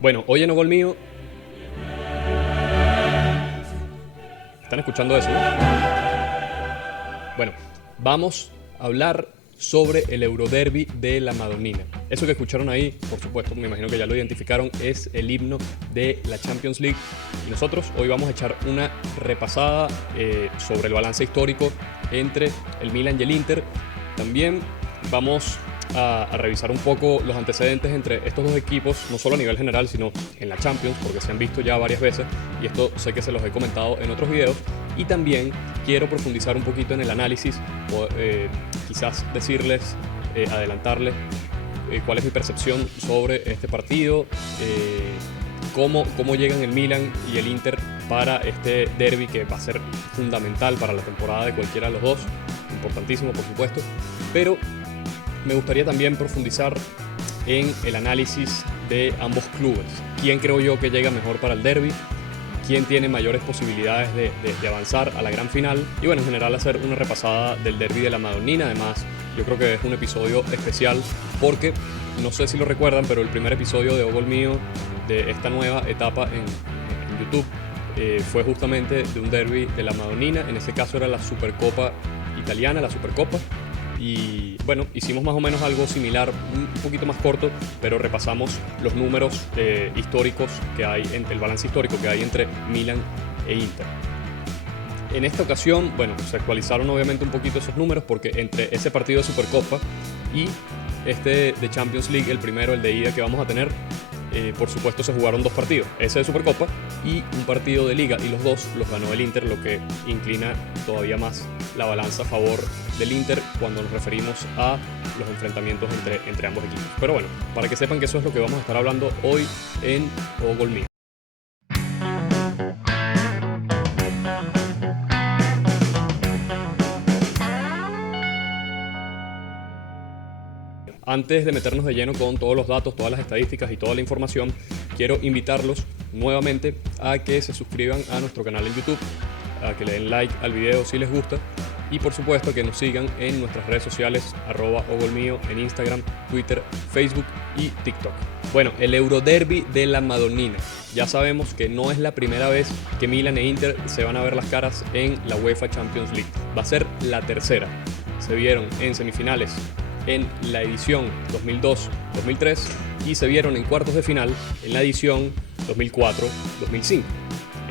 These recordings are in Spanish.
Bueno, hoy en Gol Mío. ¿Están escuchando eso, no? Bueno, vamos a hablar sobre el Euroderby de la Madonnina. Eso que escucharon ahí, por supuesto, me imagino que ya lo identificaron, es el himno de la Champions League. Y nosotros hoy vamos a echar una repasada sobre el balance histórico entre el Milan y el Inter. También vamos a revisar un poco los antecedentes entre estos dos equipos, no solo a nivel general, sino en la Champions, porque se han visto ya varias veces, y esto sé que se los he comentado en otros videos. Y también quiero profundizar un poquito en el análisis, o quizás decirles, adelantarles cuál es mi percepción sobre este partido, cómo llegan el Milan y el Inter para este derby que va a ser fundamental para la temporada de cualquiera de los dos, importantísimo por supuesto, pero me gustaría también profundizar en el análisis de ambos clubes. ¿Quién creo yo que llega mejor para el derby? ¿Quién tiene mayores posibilidades de avanzar a la gran final? Y bueno, en general hacer una repasada del derby de la Madonnina. Además, yo creo que es un episodio especial porque, no sé si lo recuerdan, pero el primer episodio de Gol Mío de esta nueva etapa en YouTube fue justamente de un derby de la Madonnina. En ese caso era la Supercopa italiana, la Supercopa. Y bueno, hicimos más o menos algo similar, un poquito más corto, pero repasamos los números históricos que hay, el balance histórico que hay entre Milan e Inter. En esta ocasión, bueno, se actualizaron obviamente un poquito esos números porque entre ese partido de Supercopa y este de Champions League, el primero, el de ida que vamos a tener, por supuesto se jugaron dos partidos, ese de Supercopa y un partido de Liga, y los dos los ganó el Inter, lo que inclina todavía más la balanza a favor del Inter cuando nos referimos a los enfrentamientos entre ambos equipos. Pero bueno, para que sepan que eso es lo que vamos a estar hablando hoy en Gol Mío. Antes de meternos de lleno con todos los datos, todas las estadísticas y toda la información, quiero invitarlos nuevamente a que se suscriban a nuestro canal en YouTube, a que le den like al video si les gusta y por supuesto que nos sigan en nuestras redes sociales @ogolmio en Instagram, Twitter, Facebook y TikTok. Bueno, el Euroderby de la Madonnina. Ya sabemos que no es la primera vez que Milan e Inter se van a ver las caras en la UEFA Champions League. Va a ser la tercera. Se vieron en semifinales en la edición 2002-2003 y se vieron en cuartos de final en la edición 2004-2005.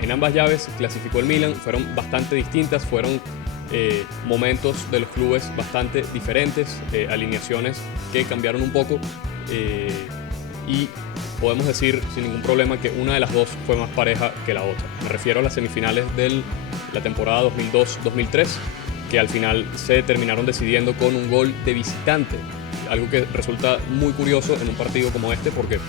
En ambas llaves clasificó el Milan, fueron bastante distintas, fueron momentos de los clubes bastante diferentes, alineaciones que cambiaron un poco y podemos decir sin ningún problema que una de las dos fue más pareja que la otra. Me refiero a las semifinales de la temporada 2002-2003, que al final se terminaron decidiendo con un gol de visitante, algo que resulta muy curioso en un partido como este porque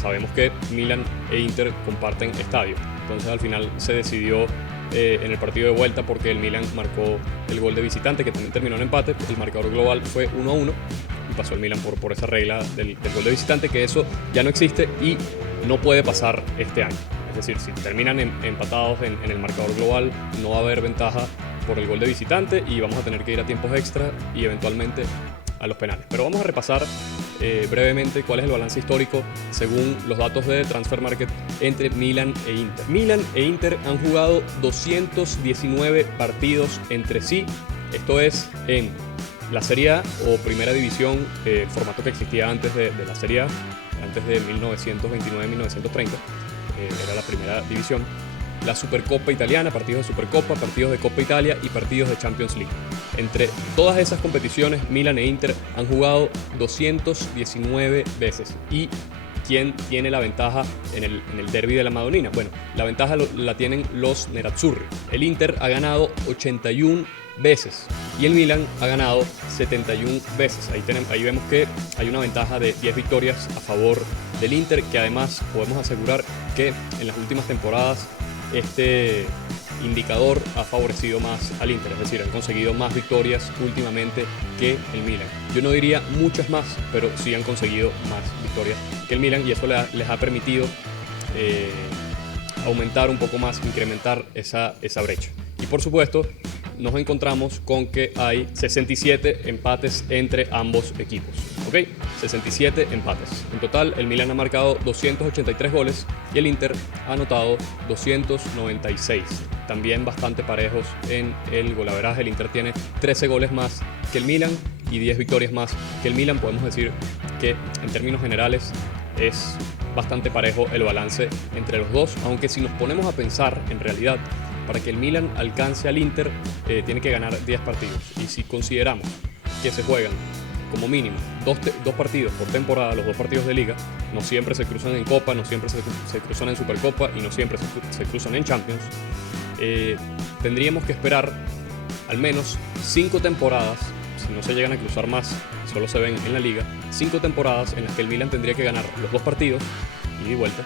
sabemos que Milan e Inter comparten estadio. Entonces al final se decidió en el partido de vuelta porque el Milan marcó el gol de visitante, que también terminó en empate. El marcador global fue 1-1 y pasó el Milan por esa regla del gol de visitante, que eso ya no existe y no puede pasar este año. Es decir, si terminan empatados en el marcador global, no va a haber ventaja por el gol de visitante y vamos a tener que ir a tiempos extra y eventualmente a los penales. Pero vamos a repasar brevemente cuál es el balance histórico según los datos de Transfer Market entre Milan e Inter. Milan e Inter han jugado 219 partidos entre sí, esto es en la Serie A o Primera División, formato que existía antes de la Serie A, antes de 1929-1930, era la Primera División. La Supercopa italiana, partidos de Supercopa, partidos de Copa Italia y partidos de Champions League. Entre todas esas competiciones, Milan e Inter han jugado 219 veces. ¿Y quién tiene la ventaja en el derby de la Madonnina? Bueno, la ventaja la tienen los nerazzurri. El Inter ha ganado 81 veces y el Milan ha ganado 71 veces. Ahí vemos que hay una ventaja de 10 victorias a favor del Inter, que además podemos asegurar que en las últimas temporadas este indicador ha favorecido más al Inter, es decir, han conseguido más victorias últimamente que el Milan. Yo no diría muchas más, pero sí han conseguido más victorias que el Milan y eso les ha permitido aumentar un poco más, incrementar esa brecha. Y por supuesto, nos encontramos con que hay 67 empates entre ambos equipos, ¿ok? 67 empates. En total, el Milan ha marcado 283 goles y el Inter ha anotado 296. También bastante parejos en el golaveraje. El Inter tiene 13 goles más que el Milan y 10 victorias más que el Milan. Podemos decir que en términos generales es bastante parejo el balance entre los dos, aunque si nos ponemos a pensar, en realidad, para que el Milan alcance al Inter, tiene que ganar 10 partidos. Y si consideramos que se juegan como mínimo dos partidos por temporada, los 2 partidos de liga, no siempre se cruzan en Copa, no siempre se cruzan en Supercopa y no siempre se cruzan en Champions, tendríamos que esperar al menos 5 temporadas, si no se llegan a cruzar más, solo se ven en la liga, 5 temporadas en las que el Milan tendría que ganar los 2 partidos, ida y vuelta,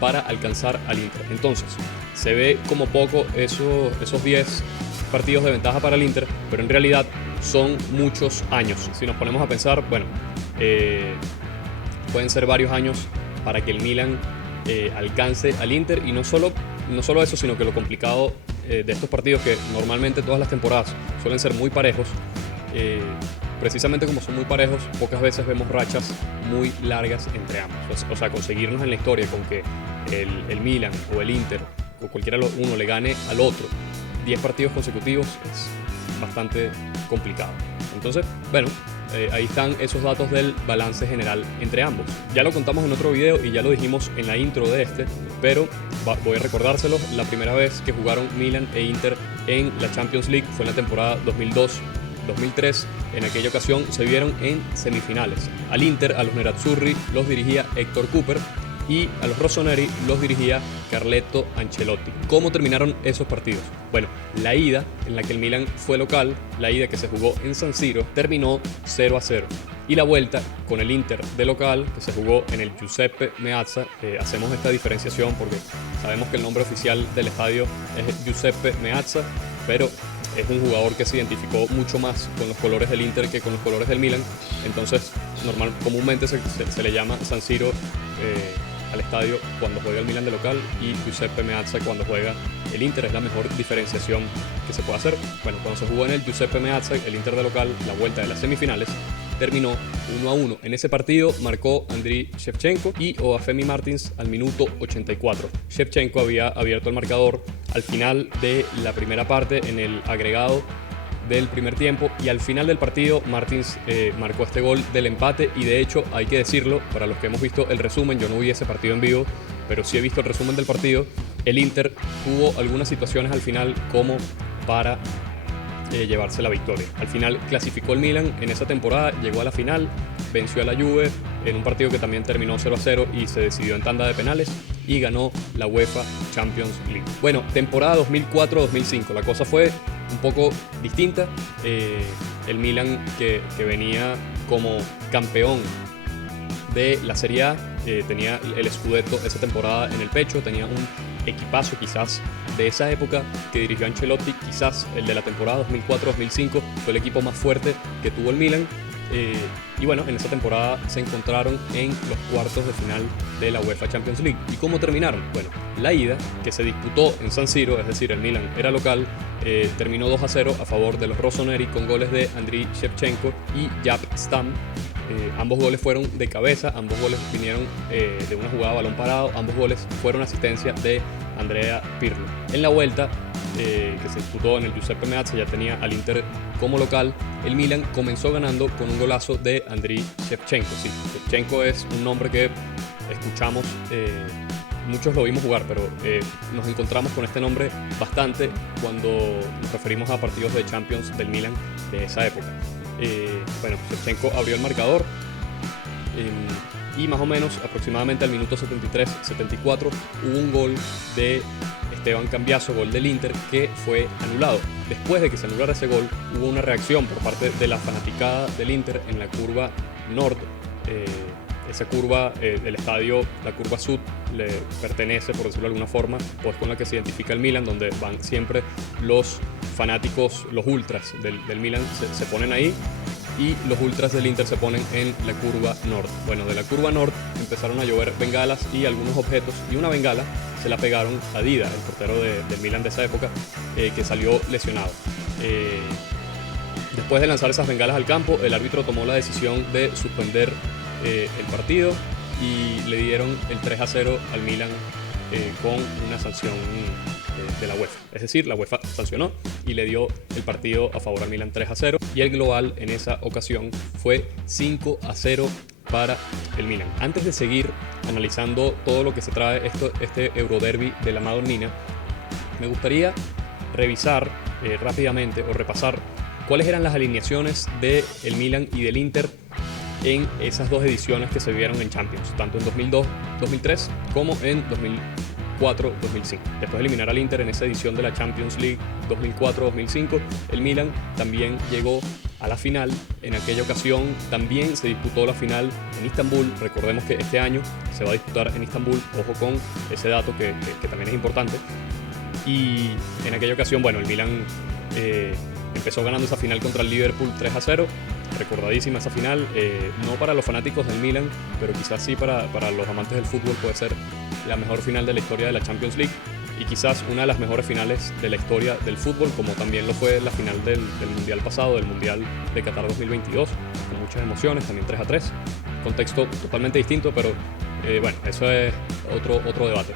para alcanzar al Inter. Entonces, se ve como poco esos 10 partidos de ventaja para el Inter, pero en realidad son muchos años. Si nos ponemos a pensar, bueno, pueden ser varios años para que el Milan alcance al Inter, y no solo eso, sino que lo complicado de estos partidos, que normalmente todas las temporadas suelen ser muy parejos, precisamente como son muy parejos, pocas veces vemos rachas muy largas entre ambos. O sea, conseguirnos en la historia con que el Milan o el Inter o cualquiera uno le gane al otro 10 partidos consecutivos es bastante complicado. Entonces, bueno, ahí están esos datos del balance general entre ambos. Ya lo contamos en otro video y ya lo dijimos en la intro de este, pero voy a recordárselos. La primera vez que jugaron Milan e Inter en la Champions League fue en la temporada 2002-2003. En aquella ocasión se vieron en semifinales. Al Inter, a los Nerazzurri, los dirigía Héctor Cooper, y a los rossoneri los dirigía Carletto Ancelotti. ¿Cómo terminaron esos partidos? Bueno, la ida, en la que el Milan fue local, la ida que se jugó en San Siro, terminó 0-0. Y la vuelta con el Inter de local, que se jugó en el Giuseppe Meazza. Hacemos esta diferenciación porque sabemos que el nombre oficial del estadio es Giuseppe Meazza, pero es un jugador que se identificó mucho más con los colores del Inter que con los colores del Milan. Entonces, comúnmente se le llama San Siro al estadio cuando juega el Milan de local, y Giuseppe Meazza cuando juega el Inter. Es la mejor diferenciación que se puede hacer. Bueno, cuando se jugó en el Giuseppe Meazza, el Inter de local, la vuelta de las semifinales, terminó 1-1. En ese partido marcó Andriy Shevchenko y Obafemi Martins al minuto 84. Shevchenko había abierto el marcador al final de la primera parte, en el agregado del primer tiempo, y al final del partido Martins marcó este gol del empate. Y de hecho, hay que decirlo, para los que hemos visto el resumen, yo no vi ese partido en vivo, pero sí he visto el resumen del partido. El Inter tuvo algunas situaciones al final como para llevarse la victoria. Al final clasificó el Milan en esa temporada, llegó a la final, venció a la Juve en un partido que también terminó 0-0 y se decidió en tanda de penales, y ganó la UEFA Champions League. Bueno, temporada 2004-2005, la cosa fue un poco distinta. El Milan, que venía como campeón de la Serie A, tenía el Scudetto esa temporada en el pecho, tenía un equipazo quizás de esa época que dirigió Ancelotti. Quizás el de la temporada 2004-2005 fue el equipo más fuerte que tuvo el Milan. Y bueno, en esa temporada se encontraron en los cuartos de final de la UEFA Champions League. ¿Y cómo terminaron? Bueno, la ida, que se disputó en San Siro, es decir, el Milan era local, terminó 2-0 a favor de los rossoneri, con goles de Andriy Shevchenko y Jaap Stam. Ambos goles fueron de cabeza, ambos goles vinieron de una jugada a balón parado, ambos goles fueron asistencia de Andrea Pirlo. En la vuelta, que se disputó en el Giuseppe Meazza, ya tenía al Inter como local. El Milan comenzó ganando con un golazo de Andriy Shevchenko. Sí, Shevchenko es un nombre que escuchamos, muchos lo vimos jugar, pero nos encontramos con este nombre bastante cuando nos referimos a partidos de Champions del Milan de esa época. Bueno, Shevchenko abrió el marcador, y más o menos aproximadamente al minuto 73-74 hubo un gol de Esteban Cambiaso, gol del Inter, que fue anulado. Después de que se anulara ese gol, hubo una reacción por parte de la fanaticada del Inter en la curva Nord. Esa curva del estadio, la curva Sud, le pertenece, por decirlo de alguna forma, pues con la que se identifica el Milan, donde van siempre los fanáticos, los ultras del Milan se ponen ahí, y los ultras del Inter se ponen en la curva Nord. Bueno, de la curva Nord empezaron a llover bengalas y algunos objetos, y una bengala se la pegaron a Dida, el portero del Milan de esa época, que salió lesionado. Después de lanzar esas bengalas al campo, el árbitro tomó la decisión de suspender el partido y le dieron el 3-0 al Milan con una sanción de la UEFA. Es decir, la UEFA sancionó y le dio el partido a favor al Milan 3-0 y el global en esa ocasión fue 5-0 para el Milan. Antes de seguir analizando todo lo que se trae este Euroderby de la Madonnina, me gustaría revisar rápidamente o repasar cuáles eran las alineaciones del Milan y del Inter en esas dos ediciones que se vieron en Champions, tanto en 2002-2003 como en 2004-2005. Después de eliminar al Inter en esa edición de la Champions League 2004-2005, el Milan también llegó a la final. En aquella ocasión también se disputó la final en Istambul. Recordemos que este año se va a disputar en Istambul, ojo con ese dato que también es importante. Y en aquella ocasión, bueno, el Milan empezó ganando esa final contra el Liverpool 3-0. Recordadísima esa final, no para los fanáticos del Milan, pero quizás sí para los amantes del fútbol puede ser la mejor final de la historia de la Champions League y quizás una de las mejores finales de la historia del fútbol, como también lo fue la final del Mundial pasado, del Mundial de Qatar 2022, con muchas emociones, también 3-3, contexto totalmente distinto, pero bueno, eso es otro debate.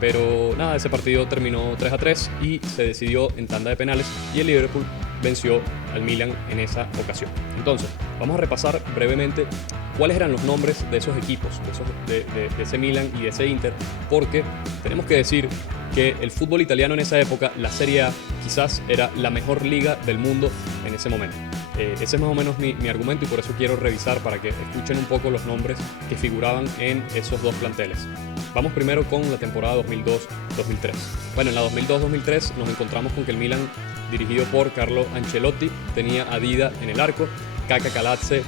Pero nada, ese partido terminó 3-3 y se decidió en tanda de penales y el Liverpool venció al Milan en esa ocasión. Entonces, vamos a repasar brevemente cuáles eran los nombres de esos equipos, de ese Milan y de ese Inter, porque tenemos que decir que el fútbol italiano en esa época, la Serie A, quizás era la mejor liga del mundo en ese momento. Ese es más o menos mi argumento y por eso quiero revisar para que escuchen un poco los nombres que figuraban en esos dos planteles. Vamos primero con la temporada 2002-2003. Bueno, en la 2002-2003 nos encontramos con que el Milan, dirigido por Carlo Ancelotti, tenía a Dida en el arco, Kaka Kalatze,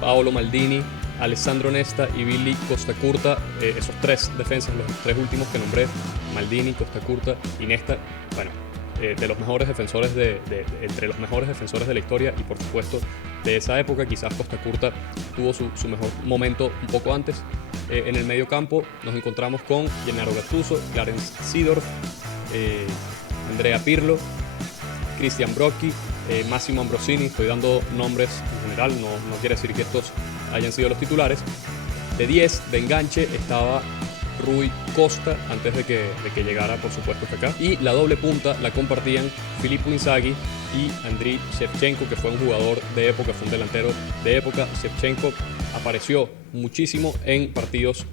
Paolo Maldini, Alessandro Nesta y Billy Costacurta, esos tres defensas, los tres últimos que nombré, Maldini, Costacurta y Nesta, bueno, de los mejores defensores entre los mejores defensores de la historia y por supuesto de esa época. Quizás Costacurta tuvo su mejor momento un poco antes. En el medio campo nos encontramos con Gennaro Gattuso, Clarence Seedorf, Andrea Pirlo, Christian Brocchi, Massimo Ambrosini. Estoy dando nombres en general, no quiere decir que estos hayan sido los titulares. De 10, de enganche, estaba Rui Costa, antes de que llegara, por supuesto, hasta acá. Y la doble punta la compartían Filippo Inzaghi y Andriy Shevchenko, que fue un jugador de época, fue un delantero de época. Shevchenko apareció muchísimo en partidos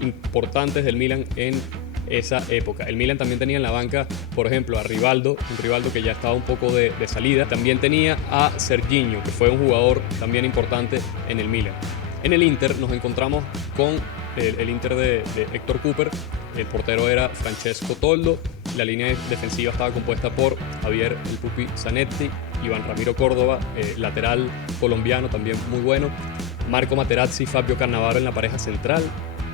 importantes del Milan en esa época. El Milan también tenía en la banca, por ejemplo, a Rivaldo, un Rivaldo que ya estaba un poco de salida. También tenía a Serginho, que fue un jugador también importante en el Milan. En el Inter nos encontramos con el Inter de Héctor Cooper. El portero era Francesco Toldo. La línea defensiva estaba compuesta por Javier El Pupi Zanetti, Iván Ramiro Córdoba, lateral colombiano también muy bueno, Marco Materazzi, Fabio Cannavaro en la pareja central,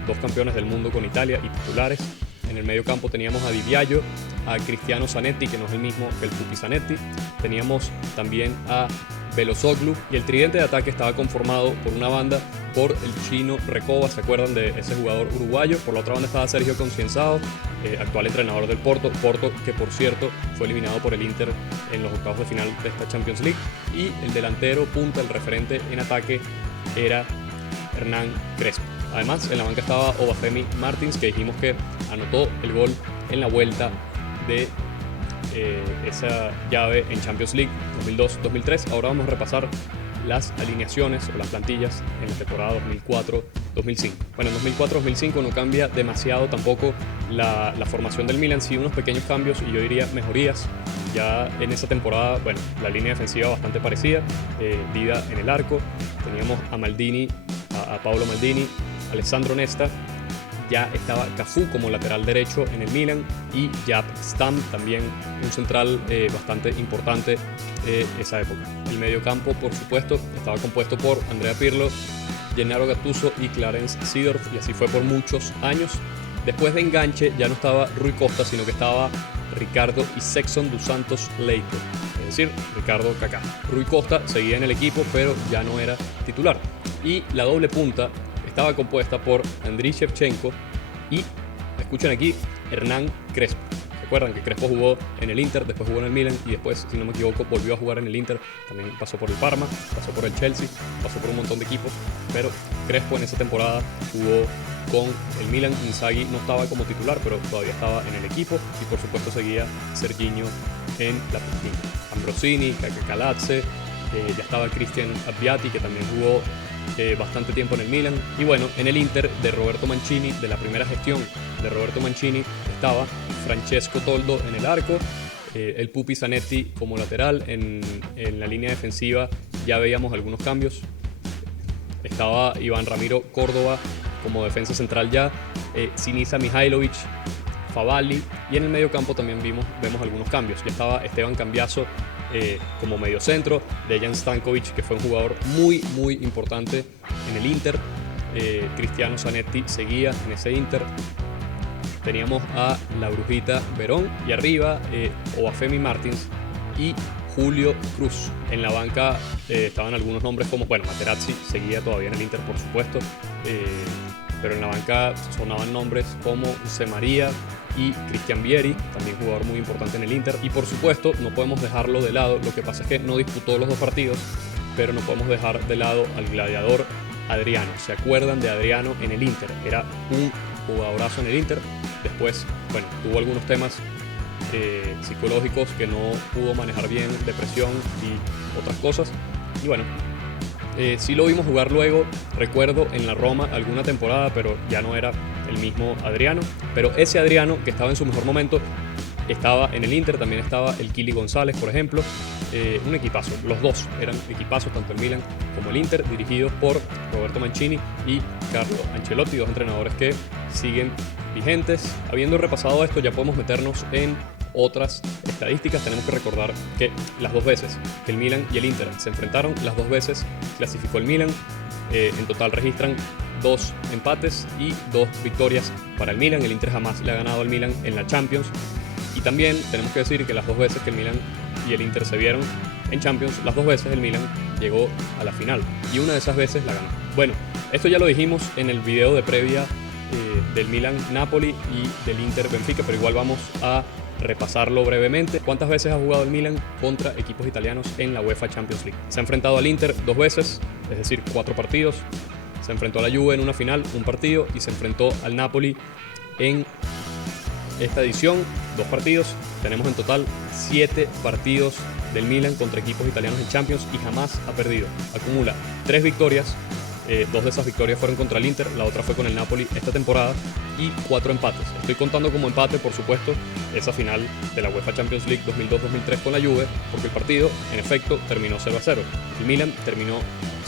dos campeones del mundo con Italia y titulares. En el medio campo teníamos a Di Biagio, a Cristiano Zanetti, que no es el mismo que el Pupi Zanetti. Teníamos también a Velosoglu y el tridente de ataque estaba conformado por una banda por el chino Recoba, ¿se acuerdan de ese jugador uruguayo? Por la otra banda estaba Sergio Concienzado, actual entrenador del Porto, que por cierto fue eliminado por el Inter en los octavos de final de esta Champions League. Y el delantero punta, el referente en ataque, era Hernán Crespo. Además, en la banca estaba Obafemi Martins, que dijimos que anotó el gol en la vuelta de esa llave en Champions League 2002-2003. Ahora vamos a repasar las alineaciones o las plantillas en la temporada 2004-2005. Bueno, en 2004-2005 no cambia demasiado tampoco la formación del Milan, sí unos pequeños cambios y yo diría mejorías. Ya en esa temporada, bueno, la línea defensiva bastante parecida, Dida en el arco, teníamos a Maldini, a Paolo Maldini, Alessandro Nesta, ya estaba Cafú como lateral derecho en el Milan y Jaap Stam, también un central bastante importante esa época. El mediocampo, por supuesto, estaba compuesto por Andrea Pirlo, Gennaro Gattuso y Clarence Seedorf, y así fue por muchos años. Después de enganche ya no estaba Rui Costa, sino que estaba Ricardo y Sexton dos Santos Leite, es decir, Ricardo Kaká. Rui Costa seguía en el equipo, pero ya no era titular. Y la doble punta estaba compuesta por Andriy Shevchenko y, escuchen aquí, Hernán Crespo. ¿Se acuerdan que Crespo jugó en el Inter, después jugó en el Milan y después, si no me equivoco, volvió a jugar en el Inter? También pasó por el Parma, pasó por el Chelsea, pasó por un montón de equipos, pero Crespo en esa temporada jugó con el Milan. Inzaghi no estaba como titular, pero todavía estaba en el equipo, y por supuesto seguía Serginho en la punta. Ambrosini, Kaka Kalatze, ya estaba Christian Abbiati, que también jugó bastante tiempo en el Milan. Y bueno, en el Inter de Roberto Mancini, de la primera gestión de Roberto Mancini, estaba Francesco Toldo en el arco, el Pupi Zanetti como lateral. En la línea defensiva ya veíamos algunos cambios. Estaba Iván Ramiro Córdoba como defensa central ya, Sinisa Mihailovic, Favalli, y en el medio campo también vemos algunos cambios. Ya estaba Esteban Cambiaso como mediocentro, Dejan Stankovic, que fue un jugador muy importante en el Inter. Cristiano Zanetti seguía en ese Inter. Teníamos a la Brujita Verón, y arriba Obafemi Martins y Julio Cruz. En la banca estaban algunos nombres como, bueno, Materazzi seguía todavía en el Inter, por supuesto, pero en la banca sonaban nombres como José María y Cristian Vieri, también jugador muy importante en el Inter. Y por supuesto no podemos dejarlo de lado, lo que pasa es que no disputó los dos partidos, pero no podemos dejar de lado al gladiador Adriano. ¿Se acuerdan de Adriano en el Inter? Era un jugadorazo en el Inter. Después, bueno, tuvo algunos temas psicológicos que no pudo manejar bien, depresión y otras cosas. Y bueno, sí lo vimos jugar luego, recuerdo, en la Roma alguna temporada, pero ya no era el mismo Adriano. Pero ese Adriano, que estaba en su mejor momento, estaba en el Inter. También estaba el Kili González, por ejemplo. Un equipazo. Los dos eran equipazos, tanto el Milan como el Inter, dirigidos por Roberto Mancini y Carlo Ancelotti, dos entrenadores que siguen vigentes. Habiendo repasado esto, ya podemos meternos en otras estadísticas. Tenemos que recordar que las dos veces que el Milan y el Inter se enfrentaron, las dos veces clasificó el Milan. En total registran 2 empates y 2 victorias para el Milan. El Inter jamás le ha ganado al Milan en la Champions. Y también tenemos que decir que las dos veces que el Milan y el Inter se vieron en Champions, las dos veces el Milan llegó a la final, y una de esas veces la ganó. Bueno, esto ya lo dijimos en el video de previa del Milan-Napoli y del Inter-Benfica, pero igual vamos a repasarlo brevemente. ¿Cuántas veces ha jugado el Milan contra equipos italianos en la UEFA Champions League? Se ha enfrentado al Inter 2 veces, es decir, 4 partidos. Se enfrentó a la Juve en una final, 1 partido, y se enfrentó al Napoli en esta edición, 2 partidos. Tenemos en total 7 partidos del Milan contra equipos italianos en Champions y jamás ha perdido. Acumula 3 victorias, 2 de esas victorias fueron contra el Inter, la otra fue con el Napoli esta temporada, y 4 empates. Estoy contando como empate, por supuesto, esa final de la UEFA Champions League 2002-2003 con la Juve, porque el partido, en efecto, terminó 0-0. El Milan terminó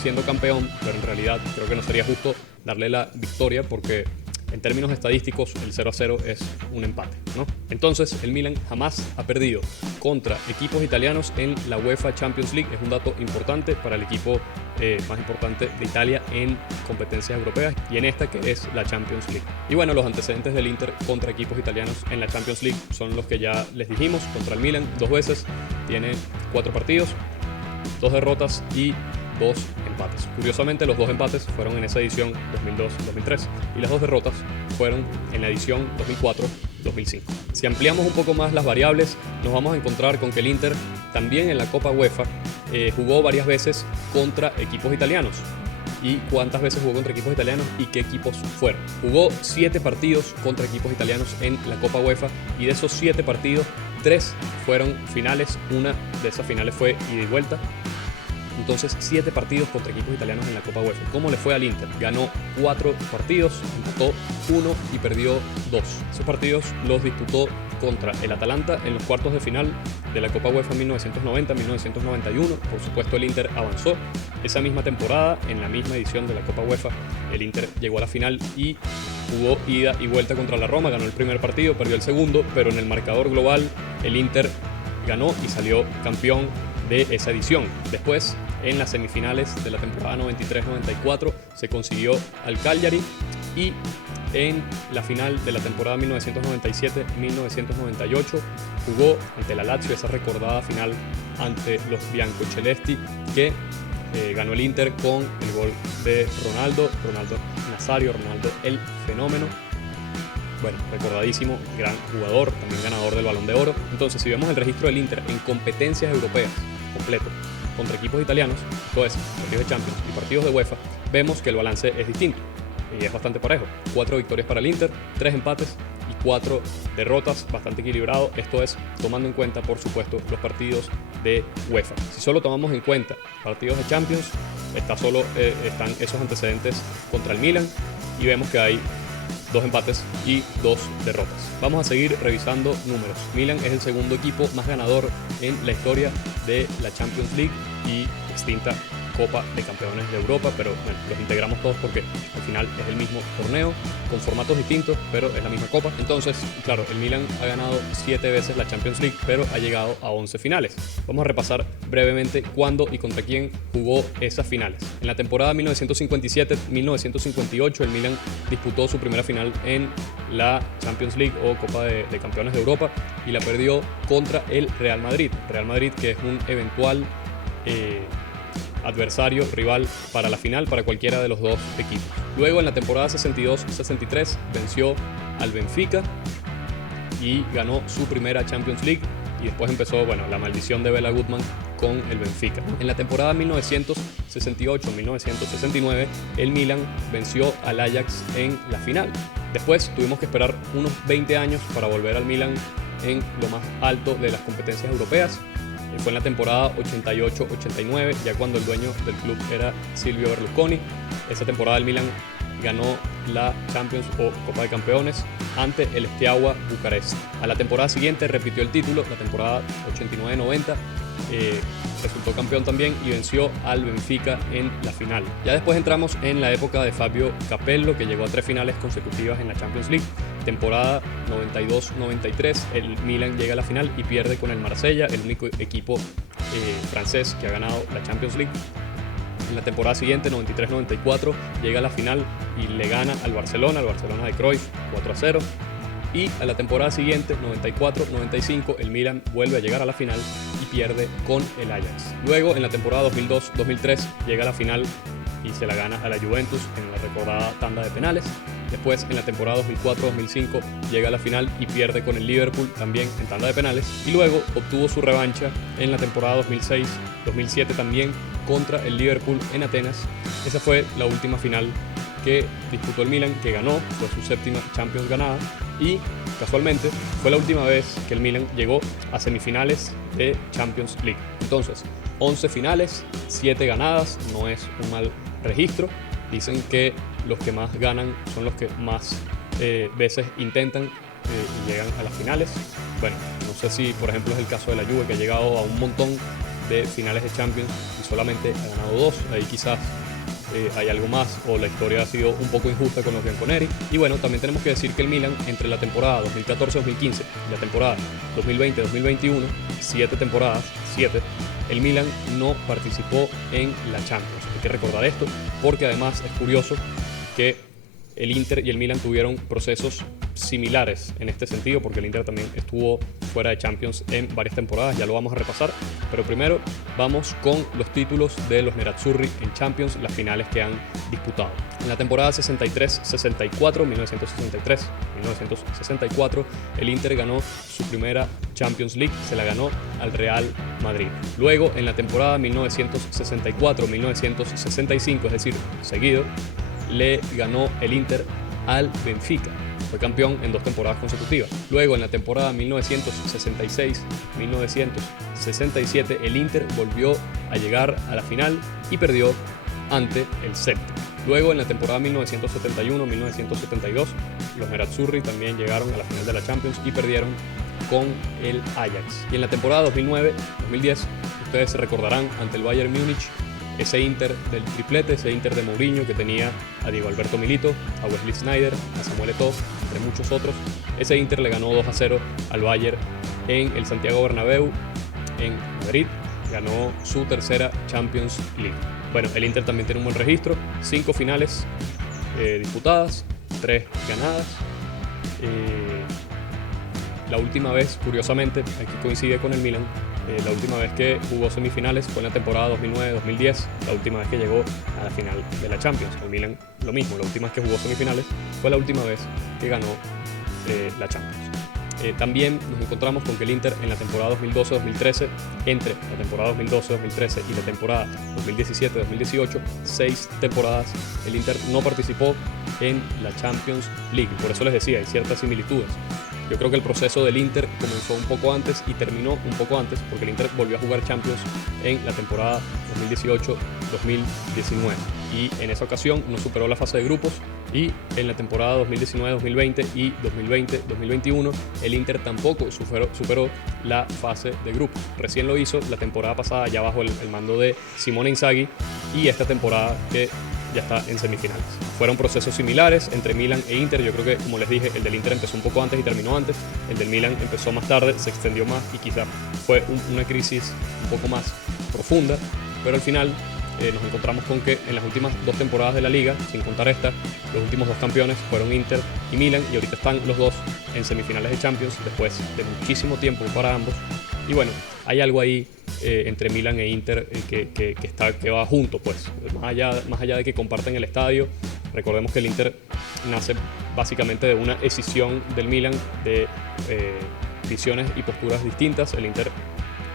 siendo campeón, pero en realidad creo que no sería justo darle la victoria, porque en términos estadísticos el 0-0 es un empate, ¿no? Entonces el Milan jamás ha perdido contra equipos italianos en la UEFA Champions League. Es un dato importante para el equipo más importante de Italia en competencias europeas y en esta, que es la Champions League. Y bueno, los antecedentes del Inter contra equipos italianos en la Champions League son los que ya les dijimos. Contra el Milan 2 veces, tiene 4 partidos, 2 derrotas y 2 empates. Curiosamente, los 2 empates fueron en esa edición 2002-2003 y las 2 derrotas fueron en la edición 2004-2005. Si ampliamos un poco más las variables, nos vamos a encontrar con que el Inter también en la Copa UEFA jugó varias veces contra equipos italianos. ¿Y cuántas veces jugó contra equipos italianos y qué equipos fueron? Jugó 7 partidos contra equipos italianos en la Copa UEFA, y de esos 7 partidos, 3 fueron finales. Una de esas finales fue ida y vuelta. Entonces, 7 partidos contra equipos italianos en la Copa UEFA. ¿Cómo le fue al Inter? Ganó 4 partidos, empató 1 y perdió 2. Esos partidos los disputó contra el Atalanta en los cuartos de final de la Copa UEFA 1990-1991. Por supuesto, el Inter avanzó esa misma temporada. En la misma edición de la Copa UEFA, el Inter llegó a la final y jugó ida y vuelta contra la Roma. Ganó el primer partido, perdió el segundo, pero en el marcador global el Inter ganó y salió campeón de esa edición. Después, en las semifinales de la temporada 93-94, se consiguió al Cagliari, y en la final de la temporada 1997-1998 jugó ante la Lazio, esa recordada final ante los biancocelesti, que ganó el Inter con el gol de Ronaldo Nazario, Ronaldo el fenómeno. bueno, recordadísimo, gran jugador, también ganador del Balón de Oro. Entonces, si vemos el registro del Inter en competencias europeas completo contra equipos italianos, todo eso, partidos de Champions y partidos de UEFA, vemos que el balance es distinto y es bastante parejo. 4 victorias para el Inter, 3 empates y 4 derrotas, bastante equilibrado. Esto es tomando en cuenta, por supuesto, los partidos de UEFA. Si solo tomamos en cuenta partidos de Champions, están esos antecedentes contra el Milan y vemos que hay 2 empates y 2 derrotas. Vamos a seguir revisando números. Milan es el segundo equipo más ganador en la historia de la Champions League y extinta Copa de Campeones de Europa, pero bueno, los integramos todos porque al final es el mismo torneo, con formatos distintos, pero es la misma copa. Entonces, claro, el Milan ha ganado 7 veces la Champions League, pero ha llegado a 11 finales. Vamos a repasar brevemente cuándo y contra quién jugó esas finales. En la temporada 1957-1958, el Milan disputó su primera final en la Champions League o Copa de Campeones de Europa y la perdió contra el Real Madrid. Real Madrid, que es un eventual adversario, rival para la final para cualquiera de los dos equipos. Luego en la temporada 62-63 venció al Benfica y ganó su primera Champions League y después empezó, bueno, la maldición de Bela Gutmann con el Benfica. En la temporada 1968-1969 el Milan venció al Ajax en la final. Después tuvimos que esperar unos 20 años para volver al Milan en lo más alto de las competencias europeas. Fue en la temporada 88-89, ya cuando el dueño del club era Silvio Berlusconi. Esa temporada el Milan ganó la Champions o Copa de Campeones ante el Steaua Bucarest. A la temporada siguiente repitió el título, la temporada 89-90, resultó campeón también y venció al Benfica en la final. Ya después entramos en la época de Fabio Capello, que llegó a 3 finales consecutivas en la Champions League. Temporada 92-93, el Milan llega a la final y pierde con el Marsella, el único equipo francés que ha ganado la Champions League. En la temporada siguiente, 93-94, llega a la final y le gana al Barcelona de Cruyff 4-0. Y a la temporada siguiente, 94-95, el Milan vuelve a llegar a la final y pierde con el Ajax. Luego, en la temporada 2002-2003, llega a la final y se la gana a la Juventus en la recordada tanda de penales. Después, en la temporada 2004-2005, llega a la final y pierde con el Liverpool también en tanda de penales. Y luego obtuvo su revancha en la temporada 2006-2007 también contra el Liverpool en Atenas. Esa fue la última final que disputó el Milan, que ganó, fue su 7ª Champions ganada y casualmente fue la última vez que el Milan llegó a semifinales de Champions League. Entonces, 11 finales, 7 ganadas, no es un mal registro. Dicen que los que más ganan son los que más veces intentan y llegan a las finales. Bueno, no sé si por ejemplo es el caso de la Juve, que ha llegado a un montón de finales de Champions y solamente ha ganado 2. Ahí quizás hay algo más o la historia ha sido un poco injusta con los bianconeri. Y bueno, también tenemos que decir que el Milan entre la temporada 2014-2015 y la temporada 2020-2021, 7 temporadas, 7, el Milan no participó en la Champions. Hay que recordar esto porque además es curioso que el Inter y el Milan tuvieron procesos similares en este sentido, porque el Inter también estuvo fuera de Champions en varias temporadas, ya lo vamos a repasar, pero primero vamos con los títulos de los Nerazzurri en Champions, las finales que han disputado. En la temporada 63-64, 1963-1964, el Inter ganó su primera Champions League, se la ganó al Real Madrid. Luego, en la temporada 1964-1965, es decir, seguido, le ganó el Inter al Benfica. Fue campeón en 2 temporadas consecutivas. Luego, en la temporada 1966-1967, el Inter volvió a llegar a la final y perdió ante el Celtic. Luego, en la temporada 1971-1972, los Nerazzurri también llegaron a la final de la Champions y perdieron con el Ajax. Y en la temporada 2009-2010, ustedes se recordarán ante el Bayern Múnich, ese Inter del triplete, ese Inter de Mourinho que tenía a Diego Alberto Milito, a Wesley Sneijder, a Samuel Eto'o, entre muchos otros. Ese Inter le ganó 2-0 al Bayern en el Santiago Bernabéu, en Madrid. Ganó su tercera Champions League. Bueno, el Inter también tiene un buen registro. 5 finales disputadas, 3 ganadas. La última vez, curiosamente, aquí coincide con el Milan, la última vez que jugó semifinales fue en la temporada 2009-2010, la última vez que llegó a la final de la Champions. El Milan lo mismo, la última vez que jugó semifinales fue la última vez que ganó la Champions. También nos encontramos con que el Inter en la temporada 2012-2013, entre la temporada 2012-2013 y la temporada 2017-2018, 6 temporadas, el Inter no participó en la Champions League. Por eso les decía, hay ciertas similitudes. Yo creo que el proceso del Inter comenzó un poco antes y terminó un poco antes, porque el Inter volvió a jugar Champions en la temporada 2018-2019 y en esa ocasión no superó la fase de grupos, y en la temporada 2019-2020 y 2020-2021 el Inter tampoco superó la fase de grupos. Recién lo hizo la temporada pasada ya bajo el mando de Simone Inzaghi, y esta temporada que ya está en semifinales. Fueron procesos similares entre Milan e Inter. Yo creo que, como les dije, el del Inter empezó un poco antes y terminó antes. El del Milan empezó más tarde, se extendió más y quizá fue una crisis un poco más profunda, pero al final nos encontramos con que en las últimas 2 temporadas de la Liga, sin contar esta, los últimos 2 campeones fueron Inter y Milan, y ahorita están los dos en semifinales de Champions después de muchísimo tiempo para ambos. Y bueno, hay algo ahí entre Milan e Inter que va junto, pues, más allá de que comparten el estadio. Recordemos que el Inter nace básicamente de una escisión del Milan, de visiones y posturas distintas. El Inter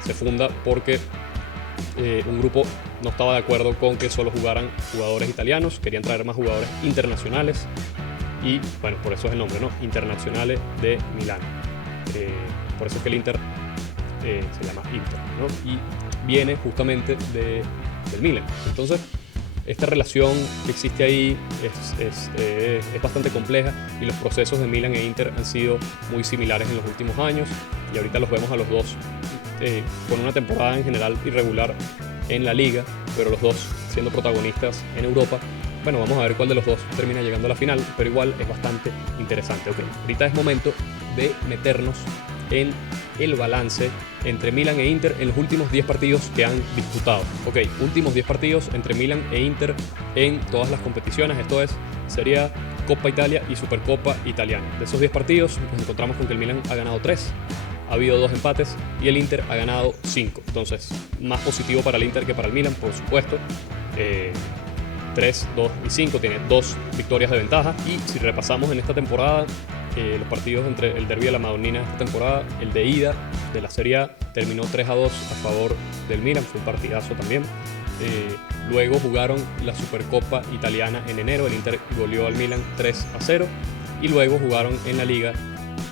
se funda porque un grupo no estaba de acuerdo con que solo jugaran jugadores italianos, querían traer más jugadores internacionales, y bueno, por eso es el nombre, ¿no? Internacionales de Milán. Por eso es que el Inter se llama Inter, ¿no? Y viene justamente del Milan. Entonces, esta relación que existe ahí es bastante compleja, y los procesos de Milan e Inter han sido muy similares en los últimos años, y ahorita los vemos a los dos con una temporada en general irregular en la Liga, pero los dos siendo protagonistas en Europa. Bueno, vamos a ver cuál de los dos termina llegando a la final, pero igual es bastante interesante. Ok, ahorita es momento de meternos en el balance entre Milan e Inter en los últimos 10 partidos que han disputado. Ok, últimos 10 partidos entre Milan e Inter en todas las competiciones, esto es, sería Coppa Italia y Supercoppa Italiana. De esos 10 partidos nos encontramos con que el Milan ha ganado 3, ha habido 2 empates y el Inter ha ganado 5. Entonces, más positivo para el Inter que para el Milan, por supuesto. 3, 2 y 5, tiene 2 victorias de ventaja. Y si repasamos en esta temporada los partidos entre el derbi de la Madonnina de esta temporada, el de ida de la Serie A terminó 3-2 a favor del Milan, fue un partidazo también. Luego jugaron la Supercoppa Italiana en enero, el Inter goleó al Milan 3-0, y luego jugaron en la Liga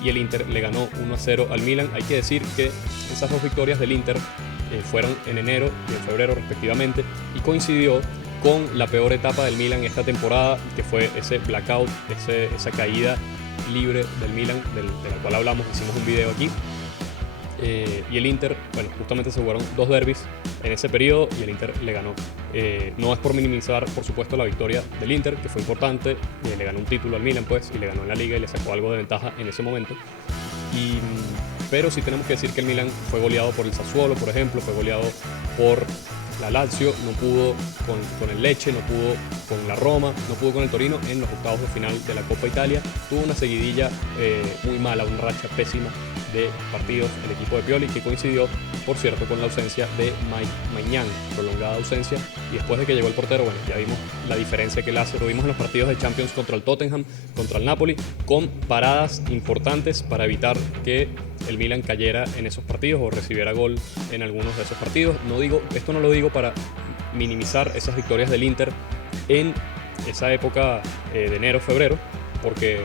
y el Inter le ganó 1-0 al Milan. Hay que decir que esas 2 victorias del Inter fueron en enero y en febrero respectivamente, y coincidió con la peor etapa del Milan esta temporada, que fue ese blackout, esa caída libre del Milan, de la cual hablamos, hicimos un video aquí. Y el Inter, bueno, justamente se jugaron 2 derbis en ese periodo y el Inter le ganó. No es por minimizar, por supuesto, la victoria del Inter, que fue importante, le ganó un título al Milan, pues, y le ganó en la Liga y le sacó algo de ventaja en ese momento. Pero sí tenemos que decir que el Milan fue goleado por el Sassuolo, por ejemplo, fue goleado por la Lazio, no pudo con el Lecce, no pudo con la Roma, no pudo con el Torino en los octavos de final de la Coppa Italia. Tuvo una seguidilla muy mala, una racha pésima de partidos el equipo de Pioli, que coincidió, por cierto, con la ausencia de Maignan, prolongada ausencia, y después de que llegó el portero, bueno, ya vimos la diferencia que él hace. Lo vimos en los partidos de Champions contra el Tottenham, contra el Napoli, con paradas importantes para evitar que el Milan cayera en esos partidos o recibiera gol en algunos de esos partidos. Esto no lo digo para minimizar esas victorias del Inter en esa época de enero, febrero, porque